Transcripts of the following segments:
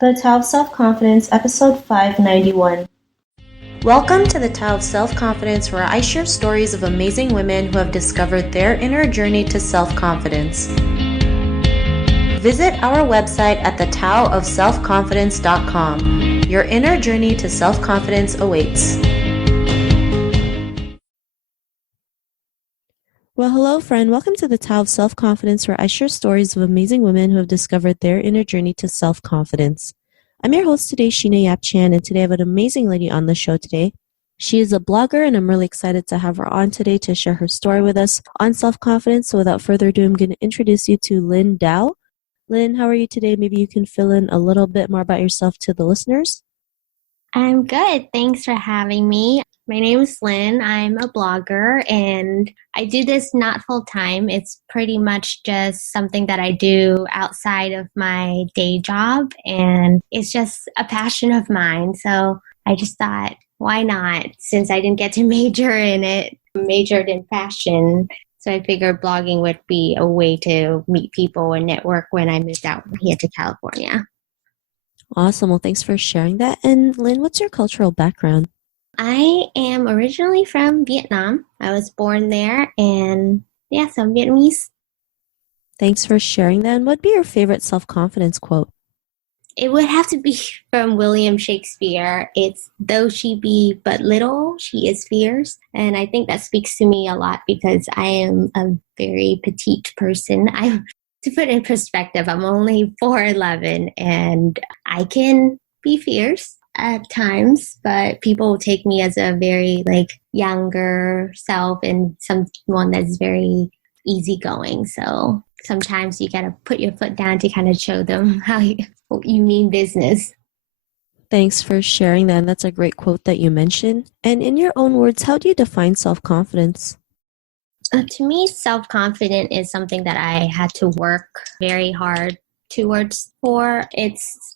The Tao of Self-Confidence, Episode 591. Welcome to the Tao of Self-Confidence, where I share stories of amazing women who have discovered their inner journey to self-confidence. Visit our website at thetaoofselfconfidence.com. Your inner journey to self-confidence awaits. Well, hello, friend. Welcome to the Tao of Self-Confidence, where I share stories of amazing women who have discovered their inner journey to self-confidence. I'm your host today, Sheena Yap Chan, and today I have an amazing lady on the show today. She is a blogger, and I'm really excited to have her on today to share her story with us on self-confidence. So without further ado, I'm going to introduce you to Linh Dao. Linh, how are you today? Maybe you can fill in a little bit more about yourself to the listeners. I'm good. Thanks for having me. My name is Linh. I'm a blogger, and I do this not full time. It's pretty much just something that I do outside of my day job, and it's just a passion of mine. So I just thought, why not? Since I didn't get to major in it, I majored in fashion. So I figured blogging would be a way to meet people and network when I moved out here to California. Awesome. Well, thanks for sharing that. And Linh, what's your cultural background? I am originally from Vietnam. I was born there, and so I'm Vietnamese. Thanks for sharing that. And what'd be your favorite self-confidence quote? It would have to be from William Shakespeare. It's, though she be but little, she is fierce. And I think that speaks to me a lot because I am a very petite person. To put in perspective, I'm only 4'11", and I can be fierce at times, but people take me as a very younger self and someone that's very easygoing. So sometimes you gotta put your foot down to kind of show them how you mean business. Thanks for sharing that. And that's a great quote that you mentioned. And in your own words, how do you define self-confidence? To me, self-confident is something that I had to work very hard towards for. It's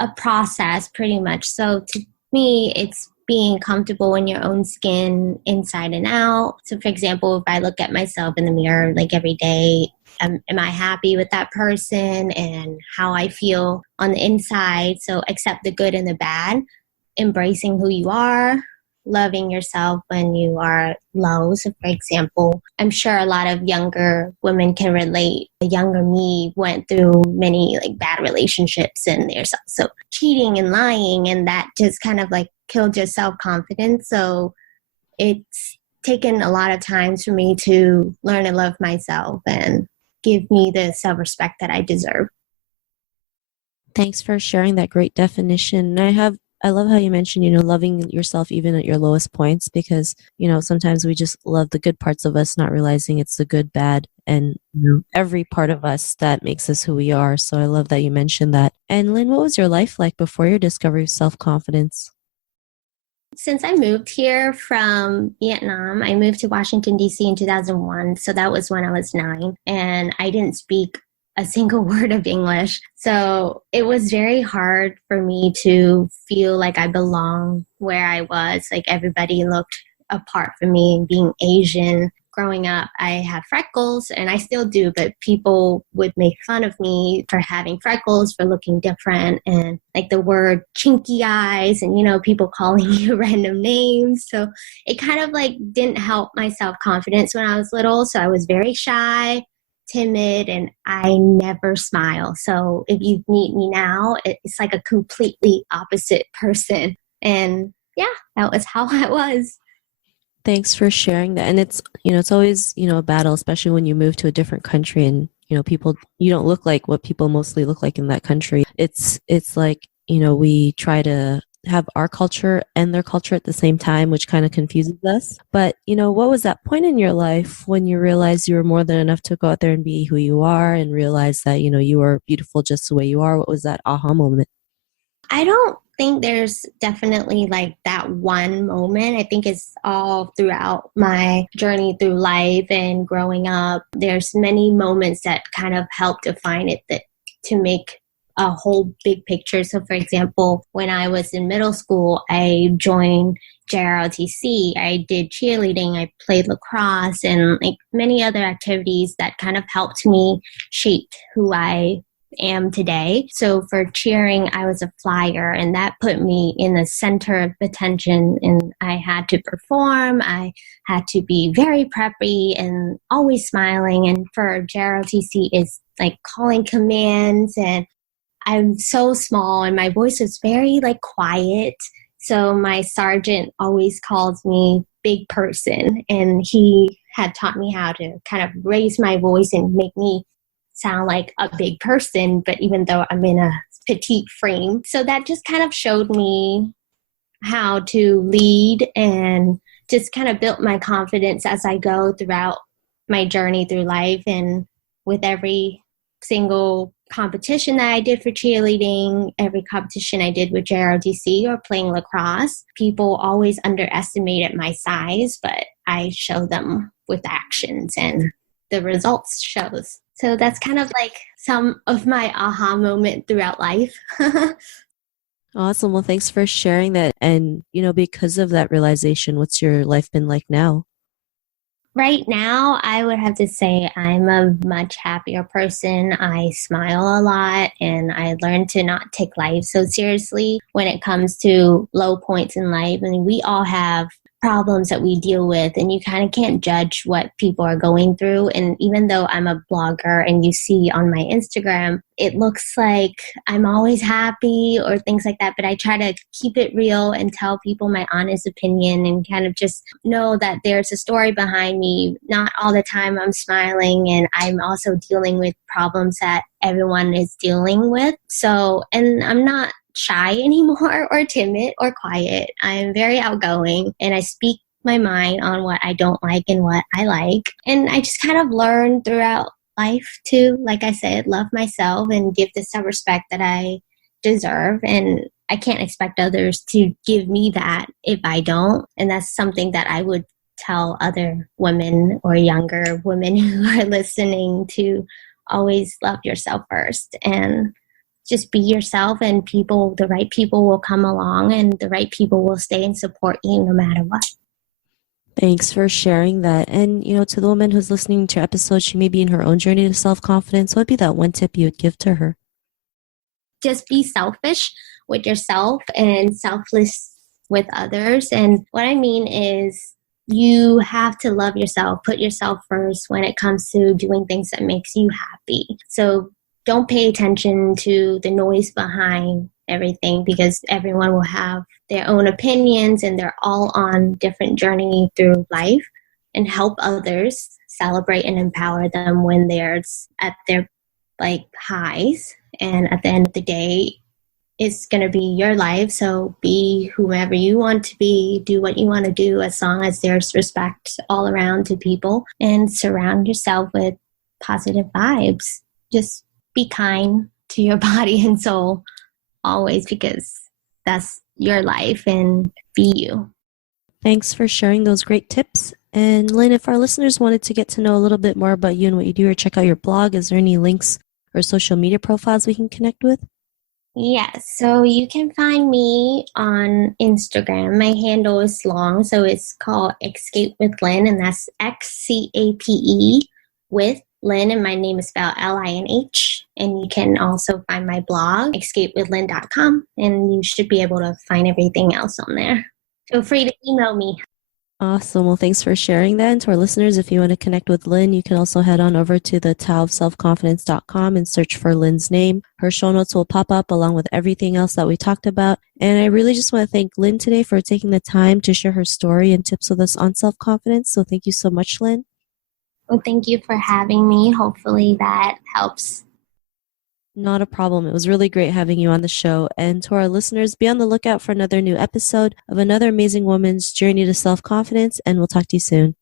a process pretty much. So to me, it's being comfortable in your own skin inside and out. So for example, if I look at myself in the mirror every day, am I happy with that person and how I feel on the inside? So accept the good and the bad, embracing who you are, loving yourself when you are low. So for example, I'm sure a lot of younger women can relate. The younger me went through many bad relationships, and there's also cheating and lying, and that just kind of killed your self-confidence. So it's taken a lot of times for me to learn to love myself and give me the self-respect that I deserve. Thanks for sharing that great definition. I love how you mentioned, loving yourself even at your lowest points, because, sometimes we just love the good parts of us, not realizing it's the good, bad, and every part of us that makes us who we are. So I love that you mentioned that. And Linh, what was your life like before your discovery of self-confidence? Since I moved here from Vietnam, I moved to Washington, D.C. in 2001. So that was when I was 9, and I didn't speak a single word of English. So it was very hard for me to feel like I belong where I was. Everybody looked apart from me, and being Asian. Growing up, I have freckles, and I still do, but people would make fun of me for having freckles, for looking different, and the word chinky eyes, and, people calling you random names. So it kind of didn't help my self-confidence when I was little. So I was very shy, timid, and I never smile. So if you meet me now, it's a completely opposite person. And that was how I was. Thanks for sharing that. And it's always, a battle, especially when you move to a different country and, people, you don't look like what people mostly look like in that country. It's we try to have our culture and their culture at the same time, which kind of confuses us. But, what was that point in your life when you realized you were more than enough to go out there and be who you are and realize that, you are beautiful just the way you are? What was that aha moment? I don't think there's definitely that one moment. I think it's all throughout my journey through life and growing up. There's many moments that kind of help define it to make a whole big picture. So for example, when I was in middle school, I joined JROTC. I did cheerleading, I played lacrosse, and many other activities that kind of helped me shape who I am today. So for cheering, I was a flyer, and that put me in the center of attention, and I had to perform. I had to be very preppy and always smiling. And for JROTC, it's like calling commands, and I'm so small and my voice was very quiet. So my sergeant always calls me big person, and he had taught me how to kind of raise my voice and make me sound like a big person, but even though I'm in a petite frame. So that just kind of showed me how to lead and just kind of built my confidence as I go throughout my journey through life. And with every single competition that I did for cheerleading, every competition I did with JROTC or playing lacrosse, people always underestimated my size, but I show them with actions and the results shows. So that's kind of some of my aha moment throughout life. Awesome. Well, thanks for sharing that. And, because of that realization, what's your life been like now? Right now, I would have to say I'm a much happier person. I smile a lot, and I learned to not take life so seriously when it comes to low points in life. I mean, we all have problems that we deal with, and you kind of can't judge what people are going through. And even though I'm a blogger and you see on my Instagram, it looks like I'm always happy or things like that, but I try to keep it real and tell people my honest opinion and kind of just know that there's a story behind me. Not all the time I'm smiling, and I'm also dealing with problems that everyone is dealing with. So, and I'm not shy anymore or timid or quiet. I'm very outgoing, and I speak my mind on what I don't like and what I like. And I just kind of learned throughout life to, like I said, love myself and give the self-respect that I deserve. And I can't expect others to give me that if I don't. And that's something that I would tell other women or younger women who are listening to always love yourself first and just be yourself, and the right people will come along, and the right people will stay and support you no matter what. Thanks for sharing that. And, to the woman who's listening to your episode, she may be in her own journey to self-confidence. What would be that one tip you would give to her? Just be selfish with yourself and selfless with others. And what I mean is you have to love yourself, put yourself first when it comes to doing things that makes you happy. So don't pay attention to the noise behind everything, because everyone will have their own opinions and they're all on different journey through life. And help others, celebrate and empower them when they're at their highs. And at the end of the day, it's going to be your life. So be whoever you want to be, do what you want to do, as long as there's respect all around to people, and surround yourself with positive vibes. Just be kind to your body and soul always, because that's your life, and be you. Thanks for sharing those great tips. And Lynn, if our listeners wanted to get to know a little bit more about you and what you do, or check out your blog, is there any links or social media profiles we can connect with? Yes, so you can find me on Instagram. My handle is long, so it's called XcapewithLinh, and that's XCAPE with Lynn, and my name is spelled LINH. And you can also find my blog, XcapewithLinh.com, and you should be able to find everything else on there. Feel free to email me. Awesome. Well, thanks for sharing that. And to our listeners, if you want to connect with Lynn, you can also head on over to the taoofselfconfidence.com and search for Lynn's name. Her show notes will pop up along with everything else that we talked about. And I really just want to thank Lynn today for taking the time to share her story and tips with us on self-confidence. So thank you so much, Lynn. Well, thank you for having me. Hopefully that helps. Not a problem. It was really great having you on the show. And to our listeners, be on the lookout for another new episode of another amazing woman's journey to self-confidence. And we'll talk to you soon.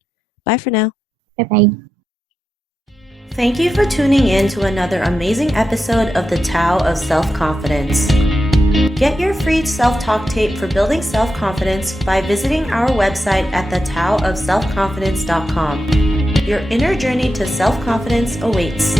Bye for now. Bye-bye. Thank you for tuning in to another amazing episode of the Tao of Self-Confidence. Get your free self-talk tape for building self-confidence by visiting our website at thetaoofselfconfidence.com. Your inner journey to self-confidence awaits.